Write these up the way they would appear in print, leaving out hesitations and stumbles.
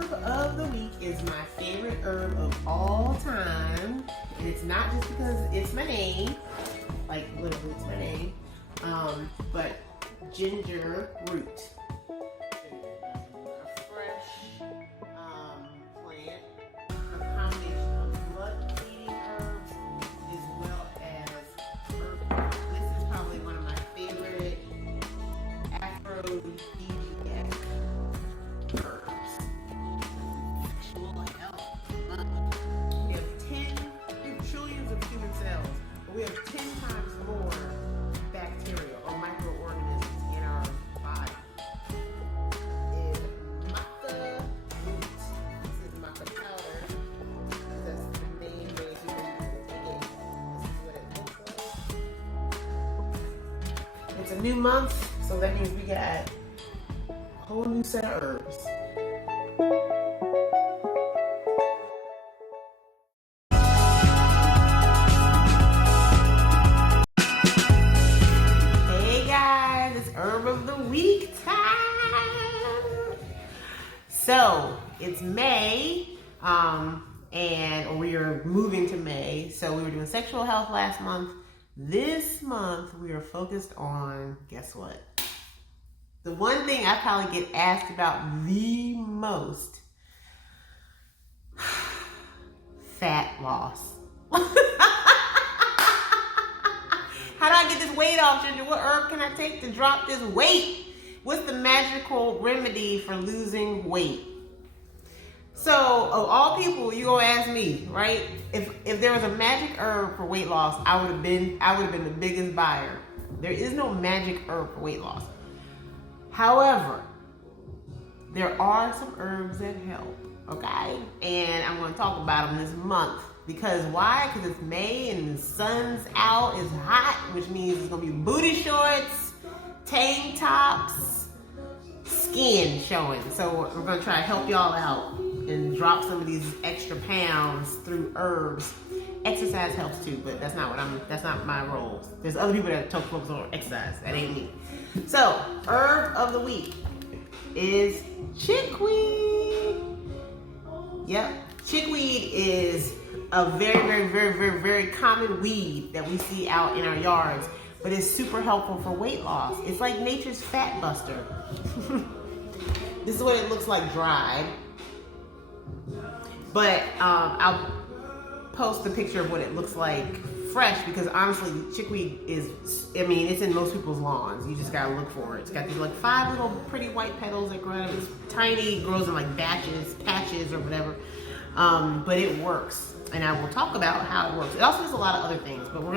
herb of the week is my favorite herb of all time. And it's not just because it's my name, like literally it's my name, but ginger root. A fresh plant, a combination of blood-cleaning herbs as well as herb. This is probably one of my favorite aphrodisiac herbs. Sexual health. We have trillions of human cells, but we have 10 times more bacteria or microorganisms in our body. In maca root, this is maca powder. That's the main way people take it. This is what it looks like. It's a new month, so that means we got a whole new set of herbs. Hey guys, it's herb of the week time. So it's May, and we are moving to May. So we were doing sexual health last month. This month we are focused on, guess what? The one thing I probably get asked about the most, fat loss. How do I get this weight off, Ginger? What herb can I take to drop this weight? What's the magical remedy for losing weight? So, of all people, you're gonna ask me, right? If there was a magic herb for weight loss, I would have been the biggest buyer. There is no magic herb for weight loss. However, there are some herbs that help, okay? And I'm gonna talk about them this month. Because why? Because it's May and the sun's out, it's hot, which means it's gonna be booty shorts, tank tops, skin showing. So we're gonna try to help y'all out and drop some of these extra pounds through herbs. Exercise helps too, but that's not my role. There's other people that talk focus on exercise. That ain't me. So, herb of the week is chickweed. Yep, chickweed is a very common weed that we see out in our yards, but it's super helpful for weight loss. It's like nature's fat buster. This is what it looks like dried, but I'll post a picture of what it looks like fresh, because honestly, chickweed is, it's in most people's lawns. You just gotta look for it. It's got these like 5 little pretty white petals that grow out of it. It's tiny, it grows in like patches or whatever. But it works, and I will talk about how it works. It also does a lot of other things, but we're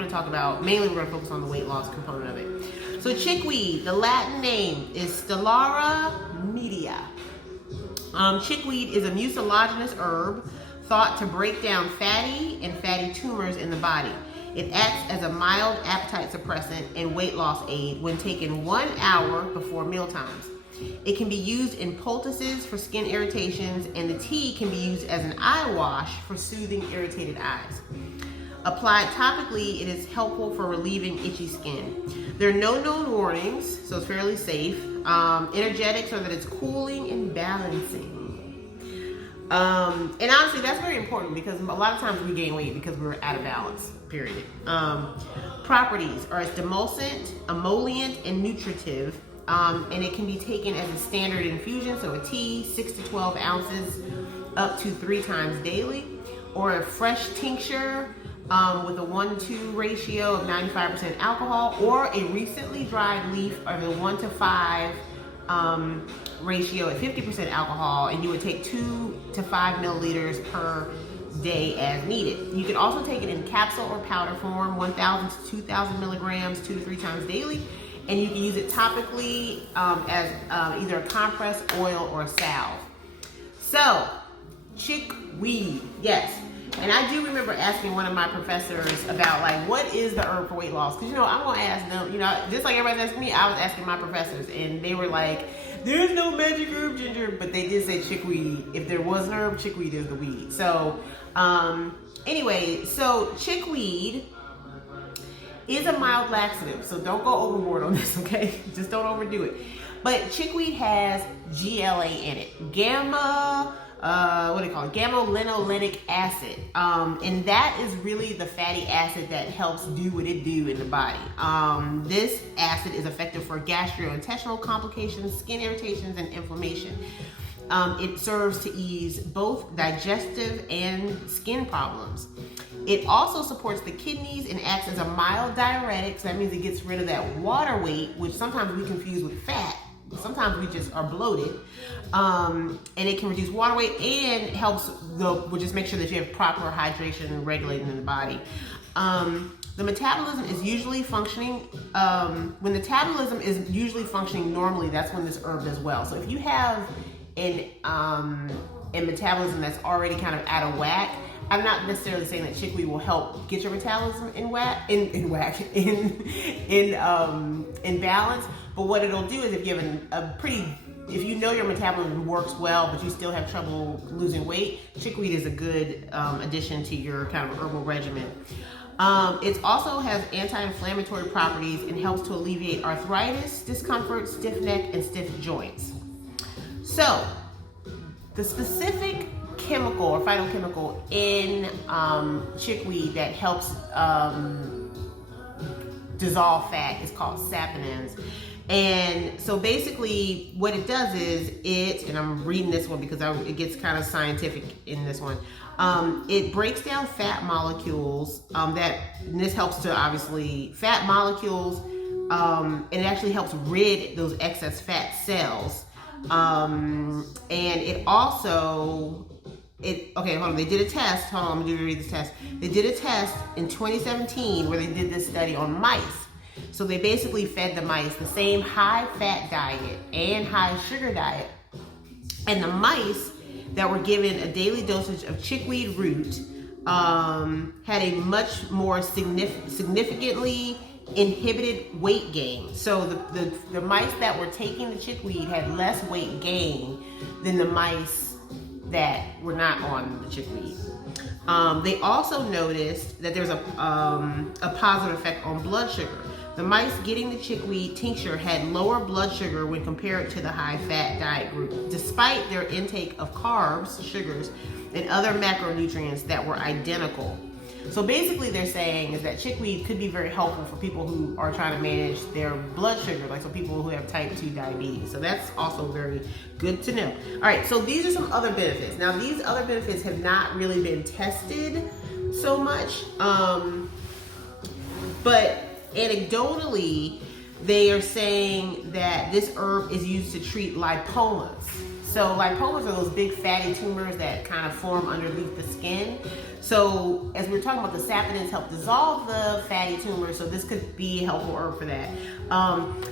mainly we're gonna focus on the weight loss component of it. So chickweed, the Latin name is Stellara media. Chickweed is a mucilaginous herb thought to break down fatty and fatty tumors in the body. It acts as a mild appetite suppressant and weight loss aid when taken 1 hour before mealtimes. It can be used in poultices for skin irritations, and the tea can be used as an eye wash for soothing irritated eyes. Applied topically, it is helpful for relieving itchy skin. There are no known warnings, so it's fairly safe. Energetics are that it's cooling and balancing. And honestly, that's very important because a lot of times we gain weight because we're out of balance, period. Properties are it's demulcent, emollient, and nutritive. And it can be taken as a standard infusion, so a tea, 6 to 12 ounces, up to 3 times daily, or a fresh tincture with a 1-2 ratio of 95% alcohol, or a recently dried leaf of a 1 to 5 ratio at 50% alcohol, and you would take 2 to 5 milliliters per day as needed. You can also take it in capsule or powder form, 1,000 to 2,000 milligrams, 2 to 3 times daily. And you can use it topically as either a compress, oil, or a salve. So, chickweed, yes. And I do remember asking one of my professors about like, what is the herb for weight loss? Because I'm gonna ask them, just like everybody's asking me, I was asking my professors, and they were like, there's no magic herb, Ginger, but they did say chickweed. If there was an herb, chickweed is the weed. So, anyway, so chickweed is a mild laxative, so don't go overboard on this, okay? Just don't overdo it. But chickweed has GLA in it, gamma, gamma-linolenic acid, and that is really the fatty acid that helps do what it do in the body. This acid is effective for gastrointestinal complications, skin irritations, and inflammation. It serves to ease both digestive and skin problems. It also supports the kidneys and acts as a mild diuretic, so that means it gets rid of that water weight, which sometimes we confuse with fat. Sometimes we just are bloated. And it can reduce water weight and helps, which just make sure that you have proper hydration regulating in the body. The metabolism is usually functioning, when the metabolism is usually functioning normally, that's when this herb does well. So if you have a metabolism that's already kind of out of whack, I'm not necessarily saying that chickweed will help get your metabolism in balance, but what it'll do is if you have if you know your metabolism works well, but you still have trouble losing weight, chickweed is a good addition to your kind of herbal regimen. It also has anti-inflammatory properties and helps to alleviate arthritis, discomfort, stiff neck, and stiff joints. So, the specific chemical or phytochemical in chickweed that helps dissolve fat is called saponins. And so basically what it does is and I'm reading this one because it gets kind of scientific in this one. It breaks down fat molecules and this helps to obviously fat molecules, and it actually helps rid those excess fat cells. And it also, okay, hold on, they did a test, I'm gonna read this test. They did a test in 2017 where they did this study on mice. So they basically fed the mice the same high-fat diet and high-sugar diet. And the mice that were given a daily dosage of chickweed root had a much more significantly inhibited weight gain. So the mice that were taking the chickweed had less weight gain than the mice that were not on the chickweed. They also noticed that there's a positive effect on blood sugar. The mice getting the chickweed tincture had lower blood sugar when compared to the high-fat diet group, despite their intake of carbs, sugars, and other macronutrients that were identical. So basically they're saying is that chickweed could be very helpful for people who are trying to manage their blood sugar, like so people who have type 2 diabetes. So that's also very good to know. All right, so these are some other benefits. Now these other benefits have not really been tested so much, but anecdotally, they are saying that this herb is used to treat lipomas. So lipomas are those big fatty tumors that kind of form underneath the skin. So as we were talking about, the saponins help dissolve the fatty tumors, so this could be a helpful herb for that.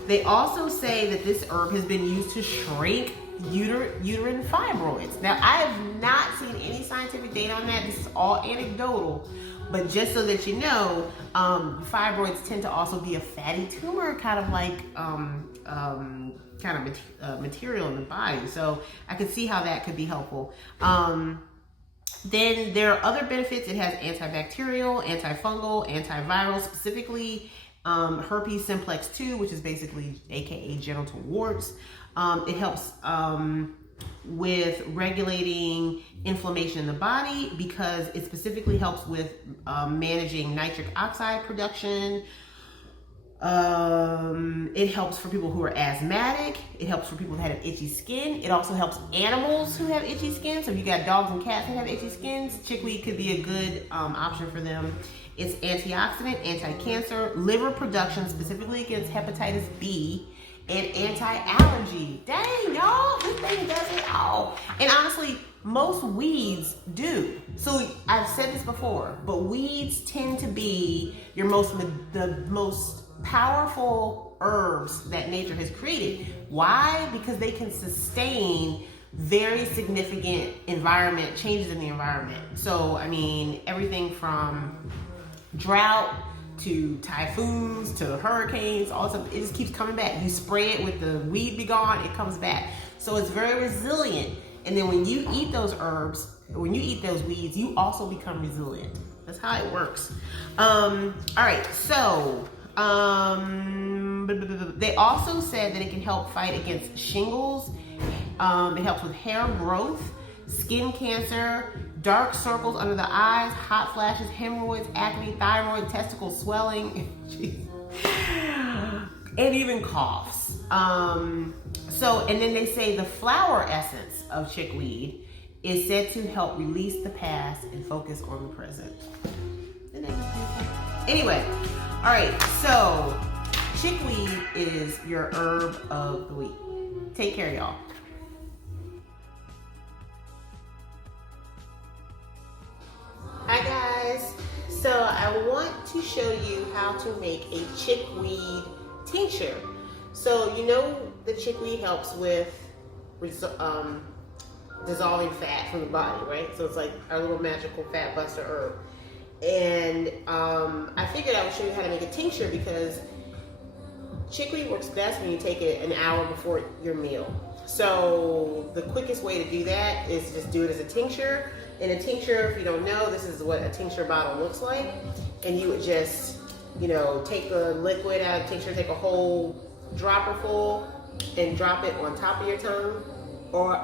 They also say that this herb has been used to shrink uterine fibroids. Now, I have not seen any scientific data on that. This is all anecdotal. But just so that you know, fibroids tend to also be a fatty tumor, kind of like material in the body. So I could see how that could be helpful. Then there are other benefits. It has antibacterial, antifungal, antiviral, specifically herpes simplex 2, which is basically AKA genital warts. It helps with regulating inflammation in the body because it specifically helps with managing nitric oxide production. It helps for people who are asthmatic. It helps for people that have itchy skin. It also helps animals who have itchy skin. So if you got dogs and cats that have itchy skins, chickweed could be a good option for them. It's antioxidant, anti-cancer, liver production, specifically against hepatitis B, and anti-allergy. Dang, y'all, this thing does it all. And honestly, most weeds do. So I've said this before, but weeds tend to be the most powerful herbs that nature has created. Why? Because they can sustain very significant environment changes in the environment. So I mean, everything from drought to typhoons to hurricanes, all stuff, it just keeps coming back. You spray it with the weed be gone, it comes back. So it's very resilient. And then when you eat those herbs, when you eat those weeds, you also become resilient. That's how it works. All right, so They also said that it can help fight against shingles. It helps with hair growth, skin cancer, dark circles under the eyes, hot flashes, hemorrhoids, acne, thyroid, testicle swelling, and even coughs. And then they say the flower essence of chickweed is said to help release the past and focus on the present. Isn't that just beautiful? Anyway, all right, so chickweed is your herb of the week. Take care, y'all. Hi guys, so I want to show you how to make a chickweed tincture. So you know the chickweed helps with dissolving fat from the body, right? So it's like our little magical fat buster herb. And I figured I would show you how to make a tincture because chickweed works best when you take it an hour before your meal. So the quickest way to do that is to just do it as a tincture. In a tincture, if you don't know, this is what a tincture bottle looks like. And you would just, take the liquid out of the tincture, take a whole dropper full and drop it on top of your tongue or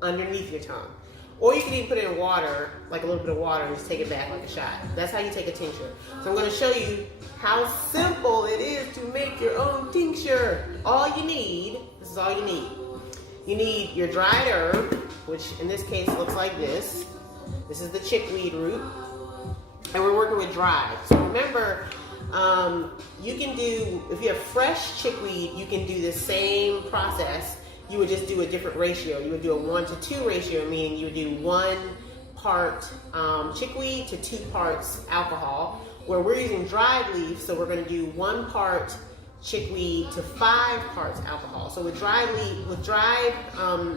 underneath your tongue. Or you can even put it in water, like a little bit of water, and just take it back like a shot. That's how you take a tincture. So I'm going to show you how simple it is to make your own tincture. This is all you need. You need your dried herb, which in this case looks like this. This is the chickweed root. And we're working with dried. So remember, you can do, if you have fresh chickweed, you can do the same process. You would just do a different ratio. You would do a 1-to-2 ratio, meaning you would do 1 part chickweed to 2 parts alcohol. Where we're using dried leaf, so we're going to do 1 part chickweed to 5 parts alcohol. So with dried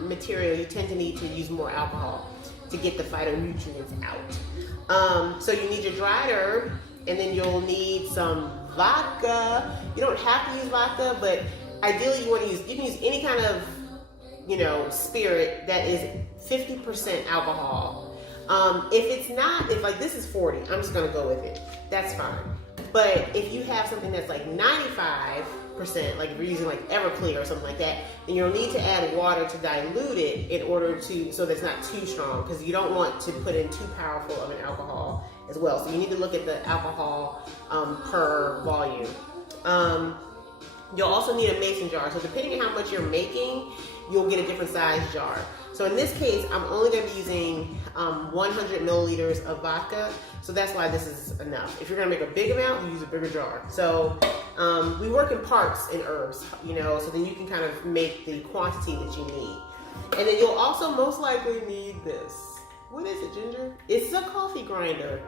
material, you tend to need to use more alcohol to get the phytonutrients out. So you need your dried herb, and then you'll need some vodka. You don't have to use vodka, but ideally you can use any kind of spirit that is 50% alcohol. If like this is 40, I'm just gonna go with it. That's fine. But if you have something that's like 95%, like if you're using like Everclear or something like that, then you'll need to add water to dilute it in order so that it's not too strong, because you don't want to put in too powerful of an alcohol as well. So you need to look at the alcohol per volume. You'll also need a mason jar. So depending on how much you're making, you'll get a different size jar. So in this case, I'm only going to be using 100 milliliters of vodka. So that's why this is enough. If you're going to make a big amount, you use a bigger jar. So we work in parts in herbs, so then you can kind of make the quantity that you need. And then you'll also most likely need this. What is it, Ginger? It's a coffee grinder.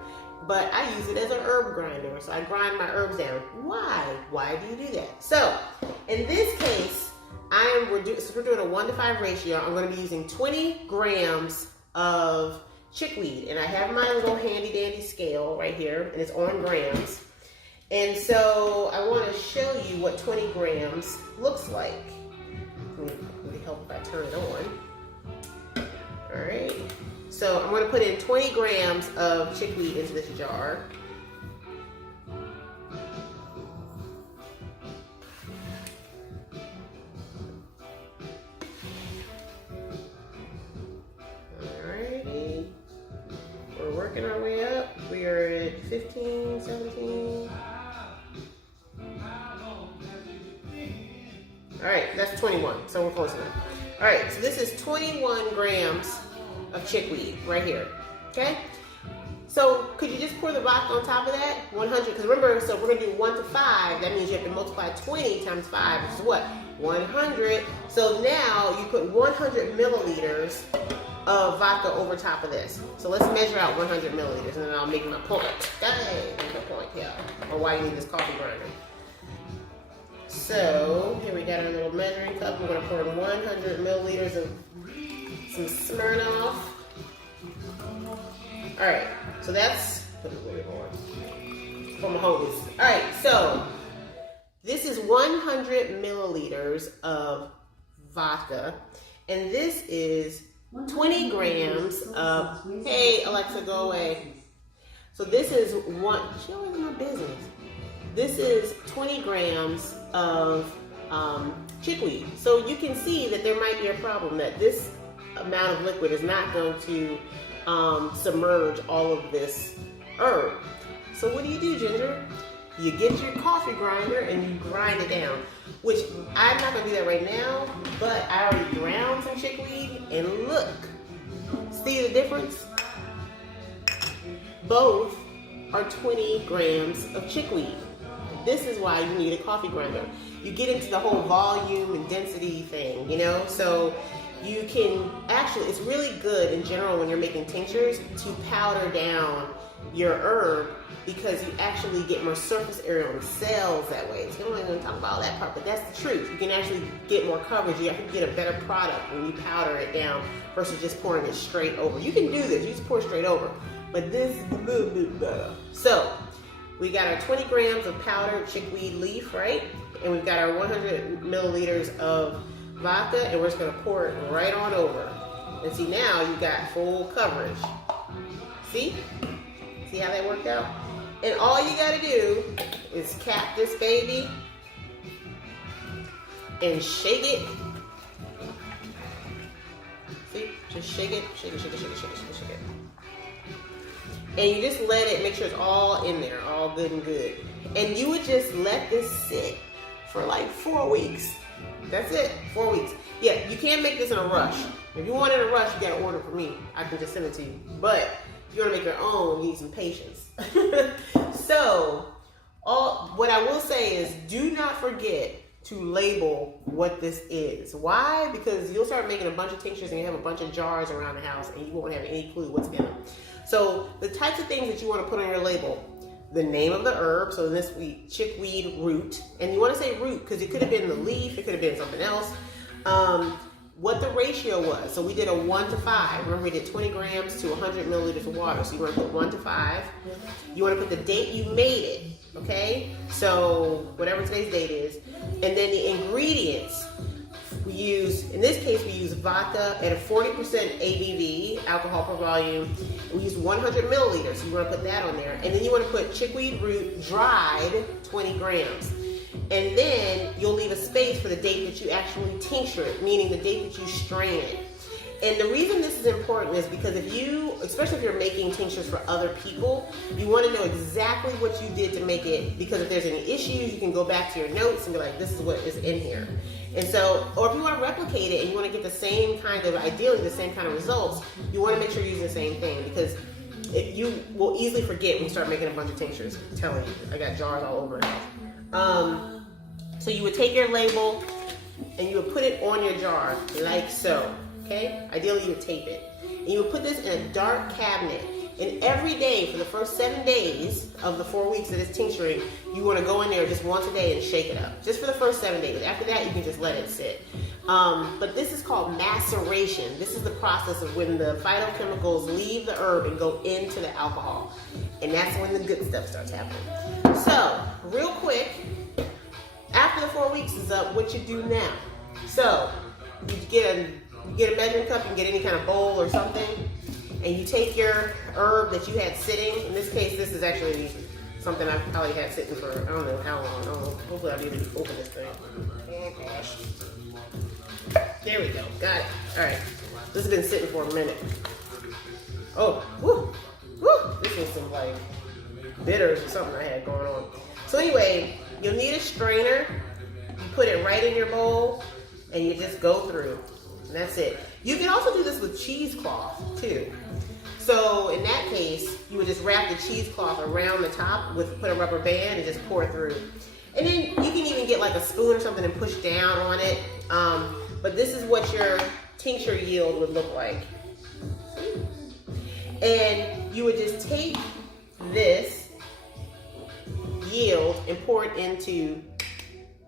But I use it as an herb grinder, so I grind my herbs down. Why? Why do you do that? So, in this case, we're doing a 1-to-5 ratio. I'm going to be using 20 grams of chickweed, and I have my little handy dandy scale right here, and it's on grams. And so I want to show you what 20 grams looks like. Let me help if I turn it on. All right. So I'm going to put in 20 grams of chickweed into this jar. Alrighty. We're working our way up. We are at 15, 17. Alright, that's 21, so we're close enough. Alright, so this is 21 grams of chickweed right here, okay? So could you just pour the vodka on top of that? 100, because remember, so if we're gonna do 1 to 5, that means you have to multiply 20 times 5, which is what? 100. So now you put 100 milliliters of vodka over top of this. So let's measure out 100 milliliters, and then I'll make my point. Okay, make my point, yeah. Or why you need this coffee grinder. So here we got our little measuring cup. We're gonna pour in 100 milliliters of some Smirnoff. All right, so that's, put the lid on for my hose. All right, so this is 100 milliliters of vodka, and this is 20 grams of, hey Alexa, go away. So this is she always in my business. this is 20 grams of chickweed. So you can see that there might be a problem, that this amount of liquid is not going to submerge all of this herb. So what do, Ginger? You get your coffee grinder and you grind it down, which I'm not going to do that right now, but I already ground some chickweed, and look, see the difference? Both are 20 grams of chickweed. This is why you need a coffee grinder. You get into the whole volume and density thing, you know? So you can actually, it's really good in general when you're making tinctures to powder down your herb, because you actually get more surface area on the cells that way. So I'm not going to talk about that part, but that's the truth. You can actually get more coverage. You have to get a better product when you powder it down versus just pouring it straight over. You can do this. You just pour it straight over, but this is a little bit better. So we got our 20 grams of powdered chickweed leaf, right? And we've got our 100 milliliters of vodka, and we're just going to pour it right on over. And see, now you got full coverage. See? See how that worked out? And all you gotta do is cap this baby and shake it. See? Just shake it, shake it, shake it, shake it, shake it, shake it, shake it. And you just let it, make sure it's all in there, all good and good. And you would just let this sit for like 4 weeks. That's it, 4 weeks. Yeah, you can't make this in a rush. If you want it in a rush, you gotta order from me. I can just send it to you. But if you wanna make your own, you need some patience. So, what I will say is, do not forget to label what this is. Why? Because you'll start making a bunch of tinctures and you have a bunch of jars around the house and you won't have any clue what's in them. So the types of things that you want to put on your label: the name of the herb, so in this week, chickweed root, and you want to say root because it could have been the leaf, it could have been something else. What the ratio was. So we did a 1 to 5. Remember, we did 20 grams to 100 milliliters of water. So you want to put 1 to 5. You want to put the date you made it, okay? So whatever today's date is. And then the ingredients, we use, in this case, we use vodka at a 40% ABV, alcohol per volume. We use 100 milliliters. So you want to put that on there. And then you want to put chickweed root dried, 20 grams. And then you'll leave a space for the date that you actually tincture it, meaning the date that you strain it. And the reason this is important is because if you, especially if you're making tinctures for other people, you want to know exactly what you did to make it, because if there's any issues, you can go back to your notes and be like, this is what is in here. And so, or if you want to replicate it and you want to get the same kind of, ideally the same kind of results, you want to make sure you're using the same thing, because you will easily forget when you start making a bunch of tinctures. I'm telling you, I got jars all over it. So you would take your label and you would put it on your jar, like so, okay? Ideally, you would tape it. And you would put this in a dark cabinet. And every day for the first 7 days of the 4 weeks of this tincturing, you want to go in there just once a day and shake it up. Just for the first 7 days. After that, you can just let it sit. But this is called maceration. This is the process of when the phytochemicals leave the herb and go into the alcohol. And that's when the good stuff starts happening. So, real quick, after the 4 weeks is up, what you do now? So, you get a measuring cup, you can get any kind of bowl or something, and you take your herb that you had sitting. In this case, this is actually something I've probably had sitting for, I don't know how long. I don't know. Hopefully I'll be able to open this thing. Oh gosh. There we go. Got it. All right. This has been sitting for a minute. Oh, whoo, whoo. This is some like bitters or something I had going on. So anyway, you'll need a strainer. You put it right in your bowl and you just go through. And that's it. You can also do this with cheesecloth too. So in that case, you would just wrap the cheesecloth around the top put a rubber band and just pour through. And then you can even get like a spoon or something and push down on it. But this is what your tincture yield would look like. And you would just take this yield and pour it into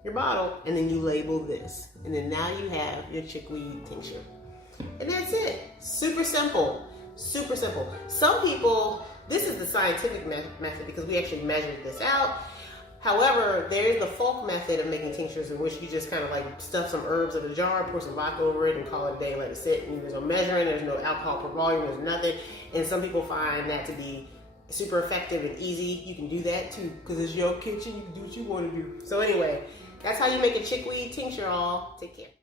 your bottle, and then you label this. And then now you have your chickweed tincture. And that's it. Super simple. Super simple. Some people, this is the scientific method because we actually measured this out. However, there's the folk method of making tinctures in which you just kind of like stuff some herbs in a jar, pour some vodka over it, and call it a day, let it sit. And there's no measuring, there's no alcohol per volume, there's nothing. And some people find that to be super effective and easy. You can do that too, because it's your kitchen. You can do what you want to do. So anyway, that's how you make a chickweed tincture, all. Take care.